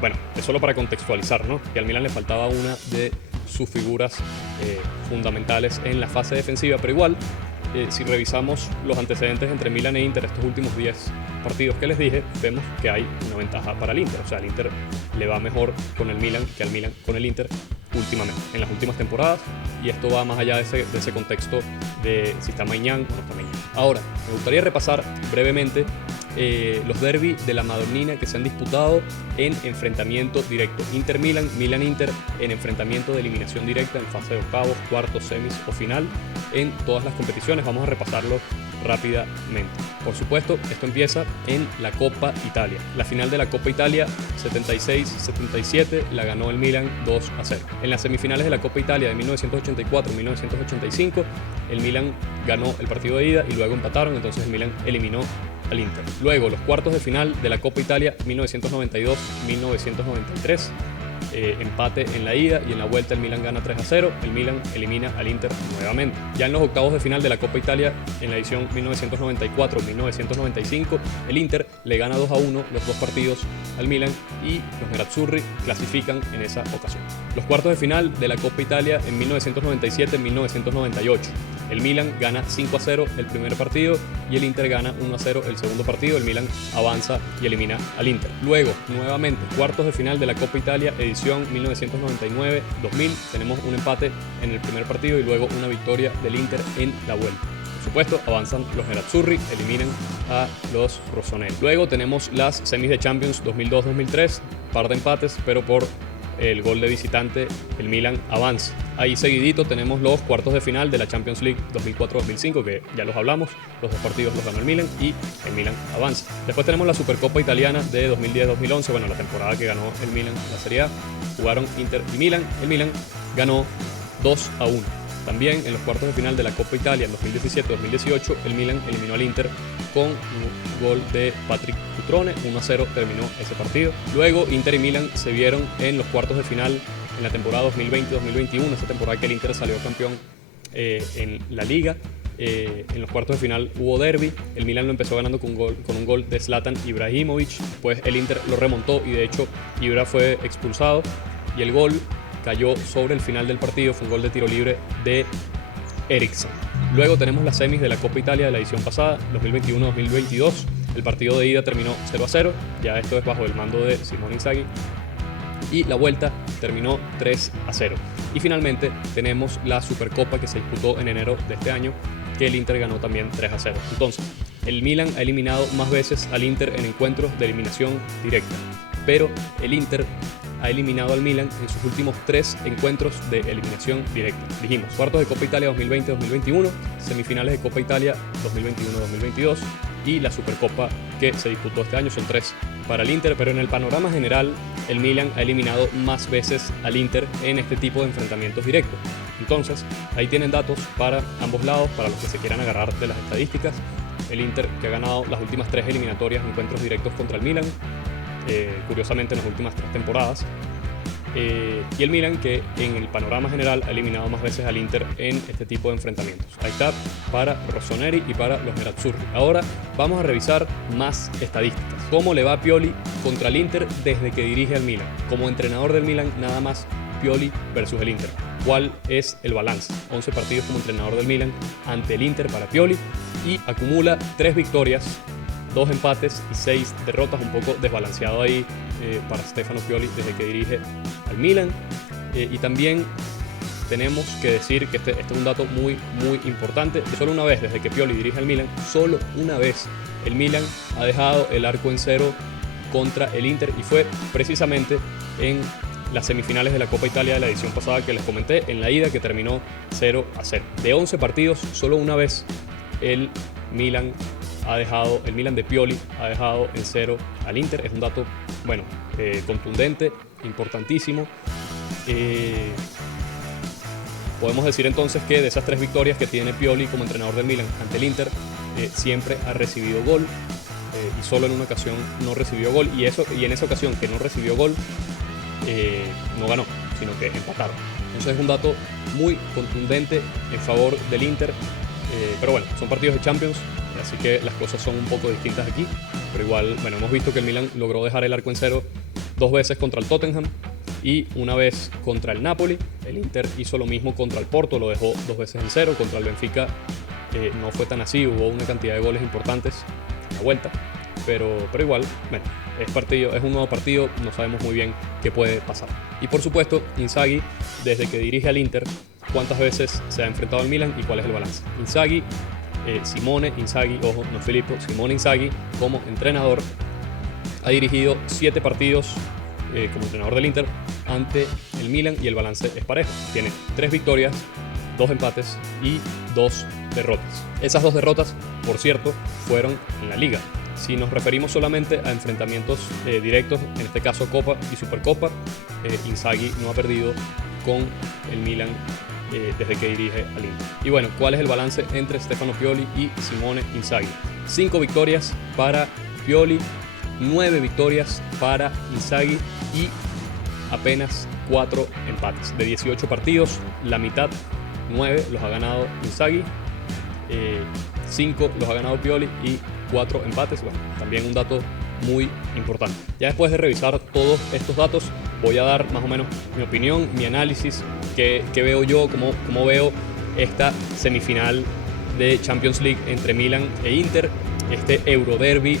bueno, es solo para contextualizar, ¿no? Que al Milan le faltaba una de sus figuras fundamentales en la fase defensiva, pero igual, si revisamos los antecedentes entre Milan e Inter estos últimos 10 partidos que les dije, vemos que hay una ventaja para el Inter. O sea, al Inter le va mejor con el Milan que al Milan con el Inter últimamente, en las últimas temporadas, y esto va más allá de ese contexto de si está Maignan o no está Maignan. Ahora, me gustaría repasar brevemente los derbi de la Madonnina que se han disputado en enfrentamiento directo. Inter-Milan, Milan-Inter en enfrentamiento de eliminación directa en fase de octavos, cuartos, semis o final en todas las competiciones. Vamos a repasarlo rápidamente. Por supuesto, esto empieza en la Coppa Italia. La final de la Coppa Italia 76-77 la ganó el Milan 2-0. En las semifinales de la Coppa Italia de 1984-1985 el Milan ganó el partido de ida y luego empataron, entonces el Milan eliminó al Inter. Luego, los cuartos de final de la Coppa Italia 1992-1993. Empate en la ida y en la vuelta el Milan gana 3-0, el Milan elimina al Inter nuevamente. Ya en los octavos de final de la Coppa Italia en la edición 1994-1995, el Inter le gana 2-1 los dos partidos al Milan y los nerazzurri clasifican en esa ocasión. Los cuartos de final de la Coppa Italia en 1997-1998. El Milan gana 5-0 el primer partido y el Inter gana 1-0 el segundo partido. El Milan avanza y elimina al Inter. Luego, nuevamente, cuartos de final de la Coppa Italia, edición 1999-2000. Tenemos un empate en el primer partido y luego una victoria del Inter en la vuelta. Por supuesto, avanzan los nerazzurri, eliminan a los rossoneri. Luego tenemos las semis de Champions 2002-2003, par de empates, pero por el gol de visitante el Milan avanza. Ahí seguidito tenemos los cuartos de final de la Champions League 2004-2005, que ya los hablamos, los dos partidos los ganó el Milan y el Milan avanza. Después tenemos la Supercopa Italiana de 2010-2011, bueno, la temporada que ganó el Milan la Serie A, jugaron Inter y Milan, el Milan ganó 2-1. También en los cuartos de final de la Coppa Italia en 2017-2018, el Milan eliminó al Inter con un gol de Patrick Cutrone, 1-0 terminó ese partido. Luego Inter y Milan se vieron en los cuartos de final en la temporada 2020-2021, esa temporada que el Inter salió campeón en la Liga. En los cuartos de final hubo derbi, el Milan lo empezó ganando con un gol de Zlatan Ibrahimovic, después el Inter lo remontó y de hecho Ibra fue expulsado y el gol cayó sobre el final del partido, fue un gol de tiro libre de Eriksen. Luego tenemos las semis de la Coppa Italia de la edición pasada, 2021-2022. El partido de ida terminó 0-0, ya esto es bajo el mando de Simone Inzaghi. Y la vuelta terminó 3-0. Y finalmente tenemos la Supercopa que se disputó en enero de este año, que el Inter ganó también 3-0. Entonces, el Milan ha eliminado más veces al Inter en encuentros de eliminación directa, pero el Inter ha eliminado al Milan en sus últimos 3 encuentros de eliminación directa. Dijimos, cuartos de Copa Italia 2020-2021, semifinales de Copa Italia 2021-2022 y la Supercopa que se disputó este año, son 3 para el Inter, pero en el panorama general el Milan ha eliminado más veces al Inter en este tipo de enfrentamientos directos. Entonces, ahí tienen datos para ambos lados, para los que se quieran agarrar de las estadísticas. El Inter que ha ganado las últimas 3 eliminatorias, encuentros directos contra el Milan, curiosamente en las últimas 3 temporadas, y el Milan que en el panorama general ha eliminado más veces al Inter en este tipo de enfrentamientos. Ahí está para rossoneri y para los nerazzurri. Ahora vamos a revisar más estadísticas. ¿Cómo le va a Pioli contra el Inter desde que dirige al Milan? Como entrenador del Milan, nada más Pioli versus el Inter. ¿Cuál es el balance? 11 partidos como entrenador del Milan ante el Inter para Pioli y acumula 3 victorias, 2 empates y 6 derrotas, un poco desbalanceado ahí para Stefano Pioli desde que dirige al Milan. Y también tenemos que decir que este es un dato muy importante, que solo una vez desde que Pioli dirige al Milan, solo una vez el Milan ha dejado el arco en cero contra el Inter y fue precisamente en las semifinales de la Copa Italia de la edición pasada que les comenté, en la ida que terminó 0-0. De 11 partidos, solo una vez el Milan de Pioli ha dejado en cero al Inter. Es un dato, bueno, contundente, importantísimo. Podemos decir entonces que de esas 3 victorias que tiene Pioli como entrenador del Milan ante el Inter, siempre ha recibido gol y solo en una ocasión no recibió gol. Y en esa ocasión que no recibió gol, no ganó, sino que empataron. Entonces es un dato muy contundente en favor del Inter. Pero bueno, son partidos de Champions, así que las cosas son un poco distintas aquí. Pero igual, bueno, hemos visto que el Milan logró dejar el arco en cero 2 veces contra el Tottenham y una vez contra el Napoli. El Inter hizo lo mismo contra el Porto, lo dejó 2 veces en cero. Contra el Benfica no fue tan así, hubo una cantidad de goles importantes en la vuelta. Pero igual, bueno, es un nuevo partido, no sabemos muy bien qué puede pasar. Y por supuesto, Inzaghi, desde que dirige al Inter, ¿cuántas veces se ha enfrentado al Milan y cuál es el balance? Inzaghi, Simone Inzaghi, ojo, no Filippo, Simone Inzaghi como entrenador ha dirigido 7 partidos como entrenador del Inter ante el Milan y el balance es parejo. Tiene 3 victorias, 2 empates y 2 derrotas. Esas 2 derrotas, por cierto, fueron en la Liga. Si nos referimos solamente a enfrentamientos directos, en este caso Copa y Supercopa, Inzaghi no ha perdido con el Milan desde que dirige al Inter. Y bueno, ¿cuál es el balance entre Stefano Pioli y Simone Inzaghi? 5 victorias para Pioli, 9 victorias para Inzaghi y apenas 4 empates. De 18 partidos, la mitad, 9 los ha ganado Inzaghi, 5 los ha ganado Pioli y 4 empates. Bueno, también un dato muy importante. Ya después de revisar todos estos datos, voy a dar más o menos mi opinión, mi análisis, qué veo yo, cómo veo esta semifinal de Champions League entre Milan e Inter, este Euroderby,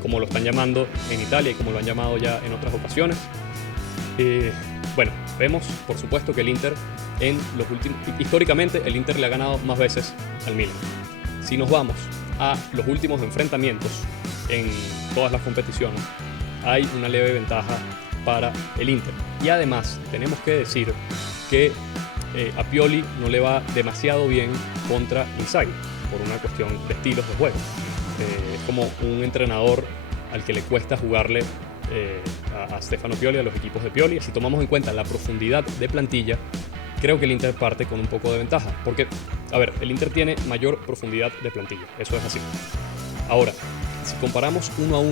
como lo están llamando en Italia y como lo han llamado ya en otras ocasiones. Bueno, vemos por supuesto que el Inter históricamente el Inter le ha ganado más veces al Milan. Si nos vamos a los últimos enfrentamientos en todas las competiciones, hay una leve ventaja para el Inter. Y además tenemos que decir que a Pioli no le va demasiado bien contra Inzaghi por una cuestión de estilos de juego. Es como un entrenador al que le cuesta jugarle a Stefano Pioli, a los equipos de Pioli. Si tomamos en cuenta la profundidad de plantilla, creo que el Inter parte con un poco de ventaja, porque, a ver, el Inter tiene mayor profundidad de plantilla, eso es así. Ahora, si comparamos 1 a 1,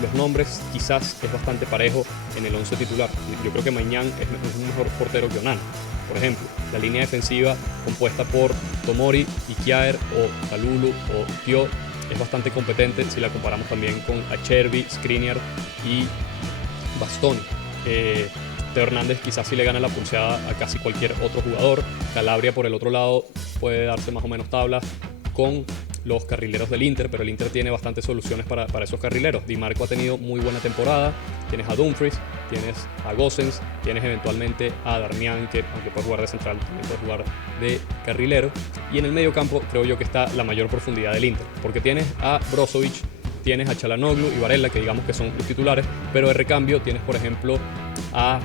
los nombres quizás es bastante parejo en el 11 titular. Yo creo que Maignan es un mejor portero que Onana. Por ejemplo, la línea defensiva compuesta por Tomori, Kjaer o Kalulu o Thio es bastante competente si la comparamos también con Acerbi, Skriniar y Bastoni. Teo Hernández quizás sí le gana la pulseada a casi cualquier otro jugador. Calabria por el otro lado puede darse más o menos tabla con los carrileros del Inter, pero el Inter tiene bastantes soluciones para esos carrileros. Di Marco ha tenido muy buena temporada, tienes a Dumfries, tienes a Gosens, tienes eventualmente a Darmian, que aunque puede jugar de central, también puede jugar de carrilero. Y en el medio campo creo yo que está la mayor profundidad del Inter, porque tienes a Brozovic, tienes a Çalhanoğlu y Barella, que digamos que son los titulares, pero de recambio tienes por ejemplo a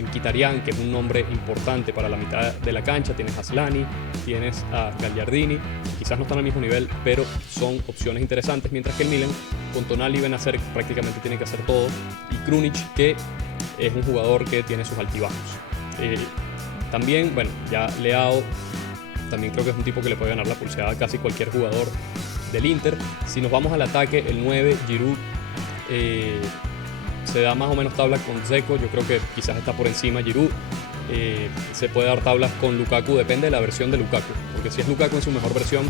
Mkhitaryan, que es un nombre importante para la mitad de la cancha, tienes a Slani, tienes a Gagliardini, quizás no están al mismo nivel, pero son opciones interesantes, mientras que el Milan con Tonali y Benacer prácticamente tiene que hacer todo, y Krunic, que es un jugador que tiene sus altibajos. También, bueno, ya Leao, también creo que es un tipo que le puede ganar la pulseada a casi cualquier jugador del Inter. Si nos vamos al ataque, el 9, Giroud, se da más o menos tabla con Dzeko, yo creo que quizás está por encima Giroud. Se puede dar tablas con Lukaku, depende de la versión de Lukaku, porque si es Lukaku en su mejor versión,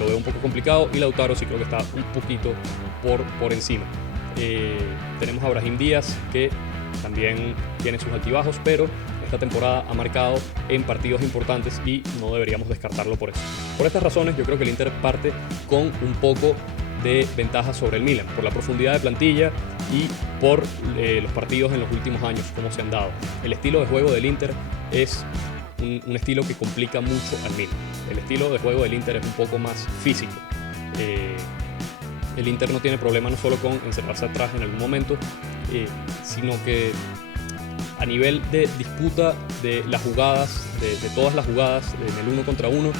lo veo un poco complicado, y Lautaro sí creo que está un poquito por encima. Tenemos a Brahim Díaz, que también tiene sus altibajos, pero esta temporada ha marcado en partidos importantes y no deberíamos descartarlo por eso. Por estas razones yo creo que el Inter parte con un poco de ventaja sobre el Milan, por la profundidad de plantilla y por los partidos en los últimos años, cómo se han dado. El estilo de juego del Inter es un estilo que complica mucho al Milan. El estilo de juego del Inter es un poco más físico. El Inter no tiene problema no solo con encerrarse atrás en algún momento, sino que a nivel de disputa de las jugadas, de todas las jugadas en el 1 contra 1,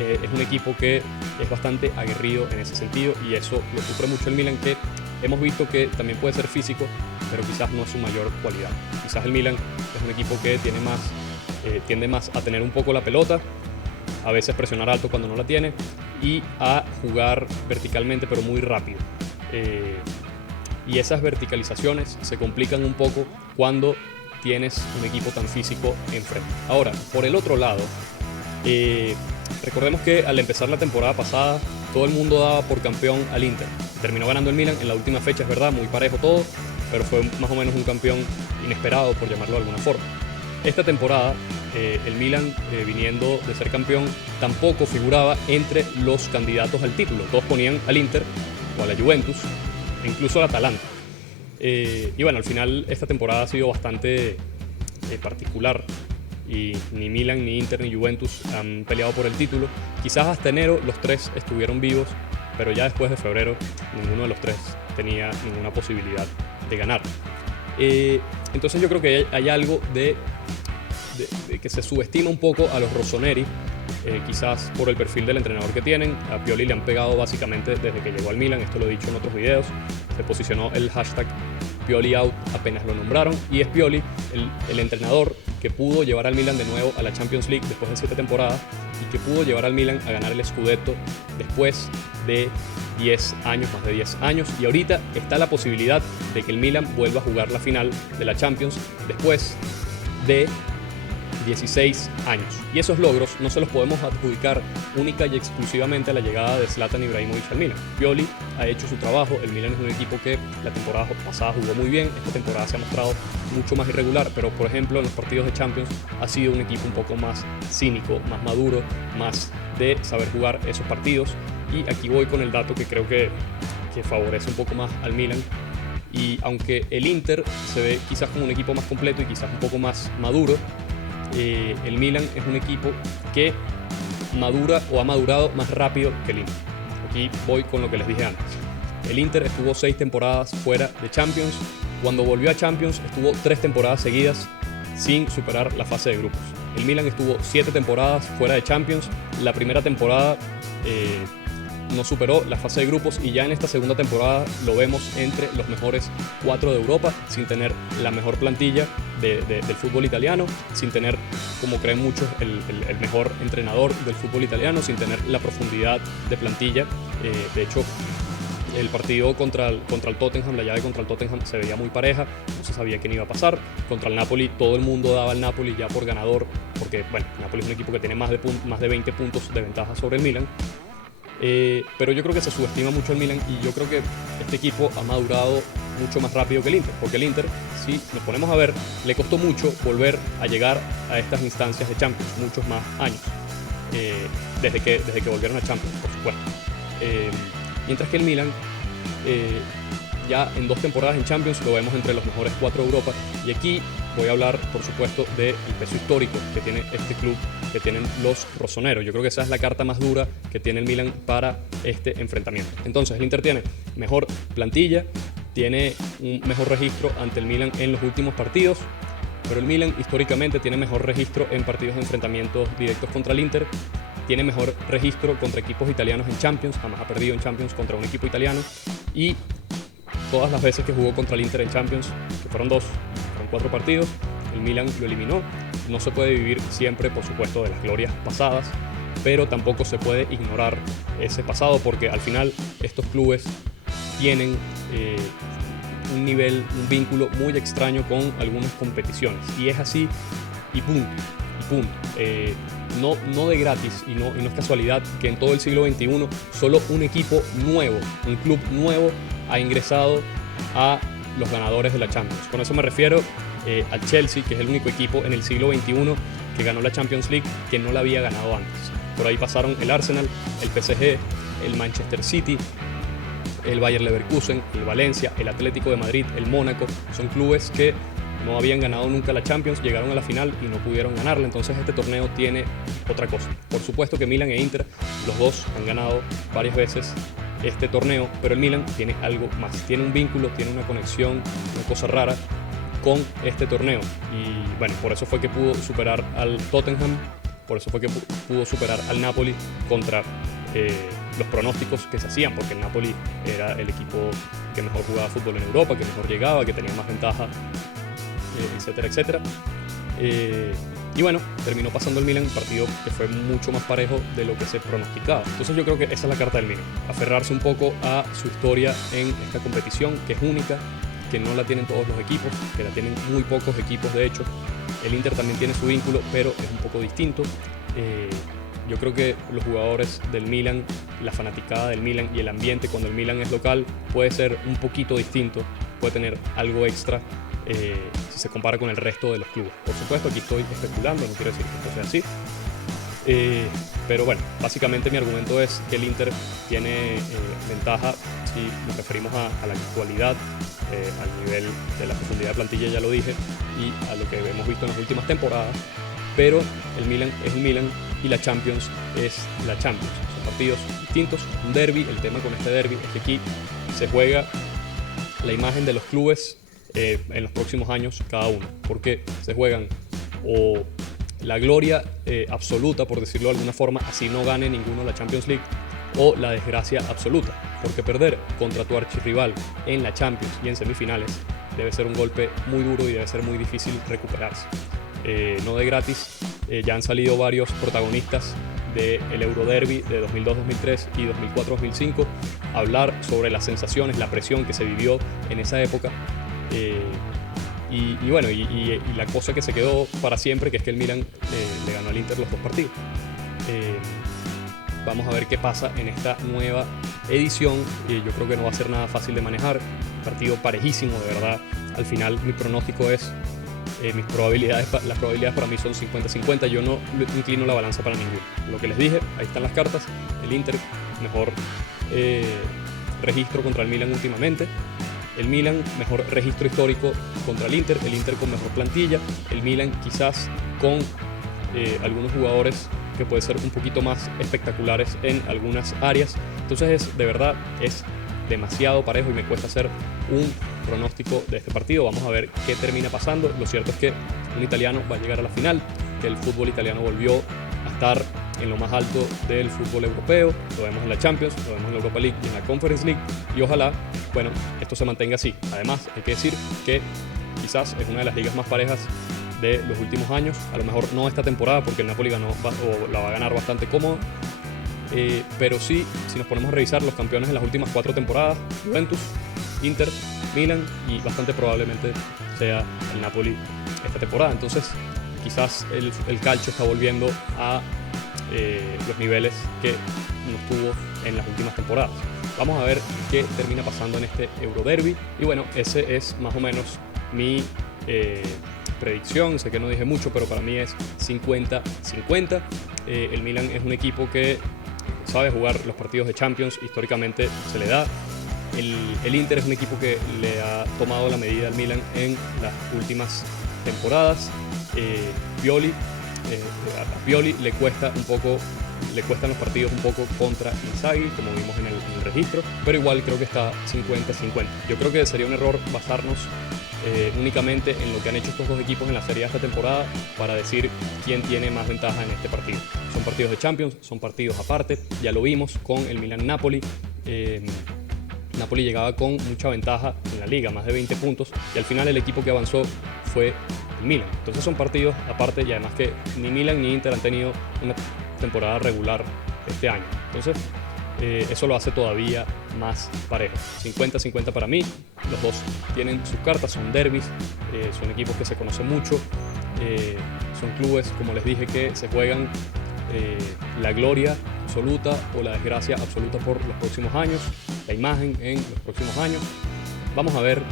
es un equipo que es bastante aguerrido en ese sentido, y eso lo sufre mucho el Milan, que hemos visto que también puede ser físico, pero quizás no es su mayor cualidad. Quizás el Milan es un equipo que tiende más a tener un poco la pelota, a veces presionar alto cuando no la tiene, y a jugar verticalmente pero muy rápido. Y esas verticalizaciones se complican un poco cuando tienes un equipo tan físico enfrente. Ahora, por el otro lado, recordemos que al empezar la temporada pasada todo el mundo daba por campeón al Inter. Terminó ganando el Milan en la última fecha, es verdad, muy parejo todo, pero fue más o menos un campeón inesperado, por llamarlo de alguna forma. Esta temporada el Milan, viniendo de ser campeón, tampoco figuraba entre los candidatos al título. Todos ponían al Inter o a la Juventus, e incluso al Atalanta. Y bueno, al final esta temporada ha sido bastante particular, y ni Milan, ni Inter, ni Juventus han peleado por el título. Quizás hasta enero los tres estuvieron vivos, pero ya después de febrero ninguno de los tres tenía ninguna posibilidad de ganar. Entonces yo creo que hay algo de que se subestima un poco a los rossoneri, quizás por el perfil del entrenador que tienen. A Pioli le han pegado básicamente desde que llegó al Milan, esto lo he dicho en otros videos. Se posicionó el hashtag Pioli out apenas lo nombraron, y es Pioli el entrenador que pudo llevar al Milan de nuevo a la Champions League después de 7 temporadas y que pudo llevar al Milan a ganar el Scudetto después de 10 años, más de 10 años, y ahorita está la posibilidad de que el Milan vuelva a jugar la final de la Champions después de 16 años. Y esos logros no se los podemos adjudicar única y exclusivamente a la llegada de Zlatan Ibrahimovic al Milan. Pioli ha hecho su trabajo, el Milan es un equipo que la temporada pasada jugó muy bien, esta temporada se ha mostrado mucho más irregular, pero por ejemplo en los partidos de Champions ha sido un equipo un poco más cínico, más maduro, más de saber jugar esos partidos. Y aquí voy con el dato que creo que favorece un poco más al Milan. Y aunque el Inter se ve quizás como un equipo más completo y quizás un poco más maduro, el Milan es un equipo que madura o ha madurado más rápido que el Inter. Aquí voy con lo que les dije antes. El Inter estuvo 6 temporadas fuera de Champions. Cuando volvió a Champions estuvo 3 temporadas seguidas sin superar la fase de grupos. El Milan estuvo 7 temporadas fuera de Champions. La primera temporada no superó la fase de grupos y ya en esta segunda temporada lo vemos entre los mejores 4 de Europa, sin tener la mejor plantilla del fútbol italiano, sin tener, como creen muchos, el mejor entrenador del fútbol italiano, sin tener la profundidad de plantilla. De hecho, el partido contra el Tottenham, la llave contra el Tottenham se veía muy pareja, no se sabía quién iba a pasar. Contra el Napoli todo el mundo daba al Napoli ya por ganador, porque bueno, el Napoli es un equipo que tiene más de 20 puntos de ventaja sobre el Milan. Pero yo creo que se subestima mucho el Milan y yo creo que este equipo ha madurado mucho más rápido que el Inter, porque el Inter, si nos ponemos a ver, le costó mucho volver a llegar a estas instancias de Champions, muchos más años, desde que volvieron a Champions, por supuesto. Mientras que el Milan, ya en 2 temporadas en Champions lo vemos entre los mejores 4 de Europa, y aquí voy a hablar, por supuesto, del peso histórico que tiene este club, que tienen los rosoneros. Yo creo que esa es la carta más dura que tiene el Milan para este enfrentamiento. Entonces, el Inter tiene mejor plantilla, tiene un mejor registro ante el Milan en los últimos partidos, pero el Milan históricamente tiene mejor registro en partidos de enfrentamientos directos contra el Inter, tiene mejor registro contra equipos italianos en Champions, jamás ha perdido en Champions contra un equipo italiano, y todas las veces que jugó contra el Inter en Champions, que fueron 4 partidos, el Milan lo eliminó. No se puede vivir siempre, por supuesto, de las glorias pasadas, pero tampoco se puede ignorar ese pasado, porque al final estos clubes tienen un nivel, un vínculo muy extraño con algunas competiciones, y es así y punto. No de gratis, y no es casualidad que en todo el siglo XXI solo un equipo nuevo, un club nuevo ha ingresado a los ganadores de la Champions. Con eso me refiero al Chelsea, que es el único equipo en el siglo XXI que ganó la Champions League que no la había ganado antes. Por ahí pasaron el Arsenal, el PSG, el Manchester City, el Bayer Leverkusen, el Valencia, el Atlético de Madrid, el Mónaco. Son clubes que no habían ganado nunca la Champions, llegaron a la final y no pudieron ganarla. Entonces este torneo tiene otra cosa. Por supuesto que Milan e Inter, los dos han ganado varias veces este torneo, pero el Milan tiene algo más, tiene un vínculo, tiene una conexión, una cosa rara con este torneo. Y bueno, por eso fue que pudo superar al Tottenham, por eso fue que pudo superar al Napoli contra los pronósticos que se hacían, porque el Napoli era el equipo que mejor jugaba fútbol en Europa, que mejor llegaba, que tenía más ventaja, etcétera, etcétera. Y bueno, terminó pasando el Milan, un partido que fue mucho más parejo de lo que se pronosticaba. Entonces yo creo que esa es la carta del Milan, aferrarse un poco a su historia en esta competición, que es única, que no la tienen todos los equipos, que la tienen muy pocos equipos de hecho. El Inter también tiene su vínculo, pero es un poco distinto. Yo creo que los jugadores del Milan, la fanaticada del Milan y el ambiente cuando el Milan es local puede ser un poquito distinto, puede tener algo extra si se compara con el resto de los clubes. Por supuesto, aquí estoy especulando, no quiero decir que esto sea así, pero bueno, básicamente mi argumento es que el Inter tiene ventaja si nos referimos a la actualidad, al nivel de la profundidad de plantilla, ya lo dije, y a lo que hemos visto en las últimas temporadas, pero el Milan es el Milan y la Champions es la Champions. Son partidos distintos, un derbi. El tema con este derbi es que aquí se juega la imagen de los clubes en los próximos años cada uno, porque se juegan o la gloria absoluta, por decirlo de alguna forma, así no gane ninguno la Champions League, o la desgracia absoluta, porque perder contra tu archirrival en la Champions y en semifinales debe ser un golpe muy duro y debe ser muy difícil recuperarse. No de gratis, ya han salido varios protagonistas del Euroderby de 2002-2003 y 2004-2005 a hablar sobre las sensaciones, la presión que se vivió en esa época. Y bueno, la cosa que se quedó para siempre, que es que el Milan le ganó al Inter los 2 partidos. Vamos a ver qué pasa en esta nueva edición. Yo creo que no va a ser nada fácil de manejar. Partido parejísimo, de verdad. Al final mi pronóstico es, las probabilidades para mí son 50-50. Yo no inclino la balanza para ninguno. Lo que les dije, ahí están las cartas. El Inter, mejor registro contra el Milan últimamente. El Milan, mejor registro histórico contra el Inter con mejor plantilla. El Milan quizás con algunos jugadores que pueden ser un poquito más espectaculares en algunas áreas. Entonces, de verdad, es demasiado parejo y me cuesta hacer un pronóstico de este partido. Vamos a ver qué termina pasando. Lo cierto es que un italiano va a llegar a la final, que el fútbol italiano volvió a estar en lo más alto del fútbol europeo. Lo vemos en la Champions, lo vemos en la Europa League y en la Conference League, y ojalá, bueno, esto se mantenga así. Además, hay que decir que quizás es una de las ligas más parejas de los últimos años. A lo mejor no esta temporada, porque el Napoli la va a ganar bastante cómodo, pero sí, si nos ponemos a revisar los campeones en las últimas 4 temporadas: Juventus, Inter, Milan, y bastante probablemente sea el Napoli esta temporada. Entonces quizás el calcio está volviendo a los niveles que nos tuvo en las últimas temporadas. Vamos a ver qué termina pasando en este Euroderby, y bueno, ese es más o menos mi predicción. Sé que no dije mucho, pero para mí es 50-50. El Milan es un equipo que sabe jugar los partidos de Champions, históricamente se le da. El Inter es un equipo que le ha tomado la medida al Milan en las últimas temporadas. A Pioli le cuestan los partidos un poco contra Inzaghi, como vimos en el registro, pero igual creo que está 50-50. Yo creo que sería un error basarnos únicamente en lo que han hecho estos dos equipos en la Serie A esta temporada para decir quién tiene más ventaja en este partido. Son partidos de Champions, son partidos aparte. Ya lo vimos con el Milan-Napoli. Napoli llegaba con mucha ventaja en la liga, más de 20 puntos, y al final el equipo que avanzó fue el Milan. Entonces son partidos aparte, y además que ni Milan ni Inter han tenido una temporada regular este año. Entonces eso lo hace todavía más parejo. 50-50 para mí. Los dos tienen sus cartas, son derbis, son equipos que se conocen mucho, son clubes, como les dije, que se juegan la gloria absoluta o la desgracia absoluta por los próximos años, la imagen en los próximos años. Vamos a ver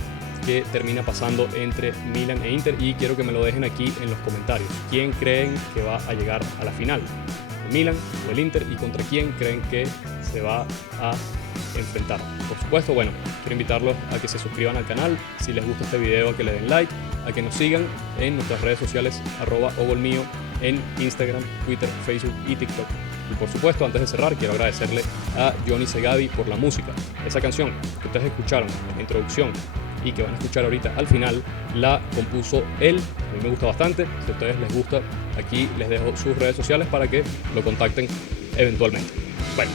qué termina pasando entre Milan e Inter, y quiero que me lo dejen aquí en los comentarios. ¿Quién creen que va a llegar a la final? ¿El Milan o el Inter? ¿Y contra quién creen que se va a enfrentar? Por supuesto, bueno, quiero invitarlos a que se suscriban al canal, si les gusta este video, a que le den like, a que nos sigan en nuestras redes sociales @ogolmio en Instagram, Twitter, Facebook y TikTok. Y por supuesto, antes de cerrar, quiero agradecerle a Johnny Segavi por la música. Esa canción que ustedes escucharon en la introducción y que van a escuchar ahorita al final, la compuso él. A mí me gusta bastante. Si a ustedes les gusta, aquí les dejo sus redes sociales para que lo contacten eventualmente. Bueno,